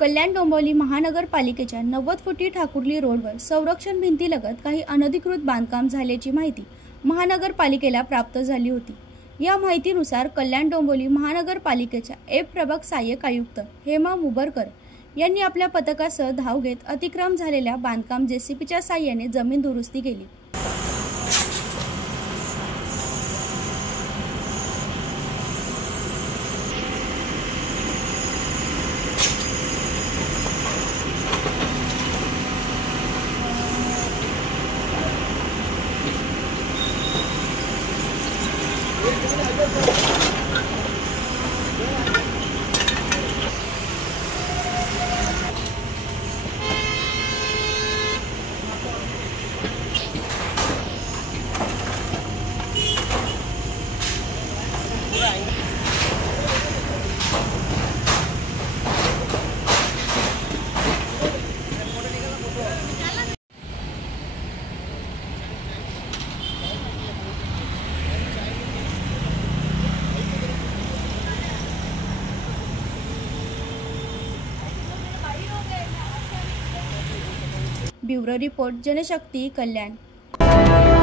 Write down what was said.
कल्याण डोंबिवली महानगरपालिकेच्या 90 फुटी ठाकुर्ली रोडवर संरक्षण भिंतीलगत काही अनधिकृत बांधकाम झाल्याची माहिती महानगरपालिकेला प्राप्त झाली होती। या माहितीनुसार कल्याण डोंबिवली महानगरपालिकेच्या प्रभाग सहाय्यक आयुक्त हेमा मुबरकर यांनी आपल्या पथकासह धाव घेत अतिक्रमण झालेल्या बांधकाम जेसीबीच्या साहाय्याने जमीन दुरुस्ती केली। ब्युरो रिपोर्ट जनशक्ती कल्याण।